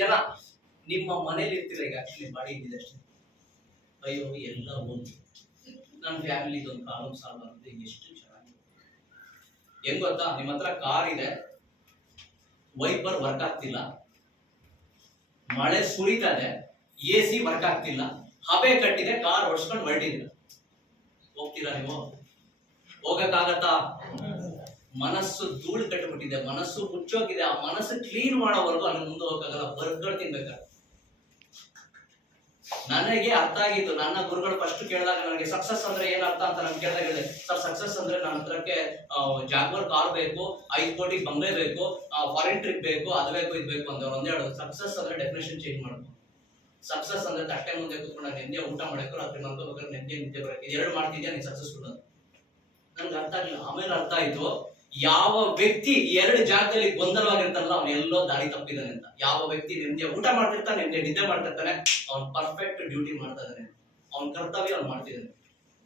ಜನ ನಿಮ್ಮ ಮನೇಲಿ ಇರ್ತೀರ. ಈಗ ಆಕ್ಚುಲಿ ಬಾಡಿ ಇದ್ದಿದೆ ಅಷ್ಟೇ. ಅಯ್ಯೋ ಎಲ್ಲ ಹೋಗಿ ನನ್ನ ಫ್ಯಾಮಿಲಿದು ಒಂದು ಪ್ರಾಬ್ಲಮ್ ಸಾಲ್ವ್ ಆಗುತ್ತೆ. ಎಷ್ಟು ಚೆನ್ನಾಗಿ ಹೆಂಗ್ ಗೊತ್ತಾ, ನಿಮ್ಮ ಹತ್ರ ಕಾರ್ ಇದೆ, ವೈಪರ್ ವರ್ಕ್ ಆಗ್ತಿಲ್ಲ, ಮಳೆ ಸುರಿತಾ ಇದೆ, AC ವರ್ಕ್ ಆಗ್ತಿಲ್ಲ, ಹಬೆ ಕಟ್ಟಿದೆ, ಕಾರ್ ಓಡಿಸ್ಕೊಂಡು ಹೊರಟಿದ್ದೀರ. ಹೋಗ್ತೀರಾ ನೀವು? ಹೋಗಕ್ಕಾಗತ್ತಾ? ಮನಸ್ಸು ಧೂಳು ಕಟ್ಟಿಬಿಟ್ಟಿದೆ, ಮನಸ್ಸು ಮುಚ್ಚೋಗಿದೆ. ಆ ಮನಸ್ಸು ಕ್ಲೀನ್ ಮಾಡೋವರೆಗೂ ಅಲ್ಲಿ ಮುಂದೆ ಹೋಗಕ್ಕಾಗಲ್ಲ. ಬರ್ಗರ್ ತಿನ್ಬೇಕಾದ್ರೆ ನನಗೆ ಅರ್ಥ ಆಗಿತ್ತು. ನನ್ನ ಗುರುಗಳು ಫಸ್ಟ್ ಕೇಳಿದಾಗ ನನಗೆ ಸಕ್ಸಸ್ ಅಂದ್ರೆ ಏನ್ ಅರ್ಥ ಅಂತ ನಾನು ಕೇಳಿದಾಗ ಹೇಳಿದೆ, ಸರ್ ಸಕ್ಸಸ್ ಅಂದ್ರೆ ನನ್ನ ಹತ್ರಕ್ಕೆ ಜಾಗ್ವರ್ ಕಾರ್ ಬೇಕು, 5 ಕೋಟಿ ಬಂಗ್ಲೆ ಬೇಕು, ಫಾರಿನ್ ಟ್ರಿಪ್ ಬೇಕು, ಅದು ಬೇಕು ಇದು ಬೇಕು ಅಂತ. ಅವ್ರು ಒಂದೇ ಹೇಳೋದು, ಸಕ್ಸಸ್ ಅಂದ್ರೆ ಡೆಫಿನೇಷನ್ ಚೇಂಜ್ ಮಾಡ್ಬೋದು. ಸಕ್ಸಸ್ ಅಂದ್ರೆ ತಟ್ಟೆ ಮುಂದೆ ಕೂತ್ಕೊಂಡು ನೆಮ್ಮದಿ ಊಟ ಮಾಡಬೇಕು, ರಾತ್ರಿ ಮಲ್ಕೋಬೇಕಾದ್ರೆ ನೆಮ್ಮದಿ ನಿದ್ದೆ ಬರಕ್ಕೆ, ಎರಡು ಮಾಡ್ತಿದ್ಯಾ ನೀನು ಸಕ್ಸಸ್ಫುಲ್ ಅಂತ. ನನ್ಗೆ ಅರ್ಥ ಆಗಿಲ್ಲ. ಆಮೇಲೆ ಅರ್ಥ ಆಯ್ತು, ಯಾವ ವ್ಯಕ್ತಿ 2 ಜಾಗದಲ್ಲಿ ಗೊಂದಲವಾಗಿರ್ತಾನಲ್ಲ ಅವನು ಎಲ್ಲೋ ದಾರಿ ತಪ್ಪಿದಾನೆ ಅಂತ. ಯಾವ ವ್ಯಕ್ತಿ ನೆಮ್ಮದಿ ಊಟ ಮಾಡ್ತಿರ್ತಾನೆ, ನೆಮ್ಮದಿ ನಿದ್ದೆ ಮಾಡ್ತಿರ್ತಾನೆ, ಅವ್ನು ಪರ್ಫೆಕ್ಟ್ ಡ್ಯೂಟಿ ಮಾಡ್ತಾ ಇದ್ದಾನೆ, ಅವ್ನ ಕರ್ತವ್ಯ ಅವ್ನು ಮಾಡ್ತಿದ್ದಾನೆ.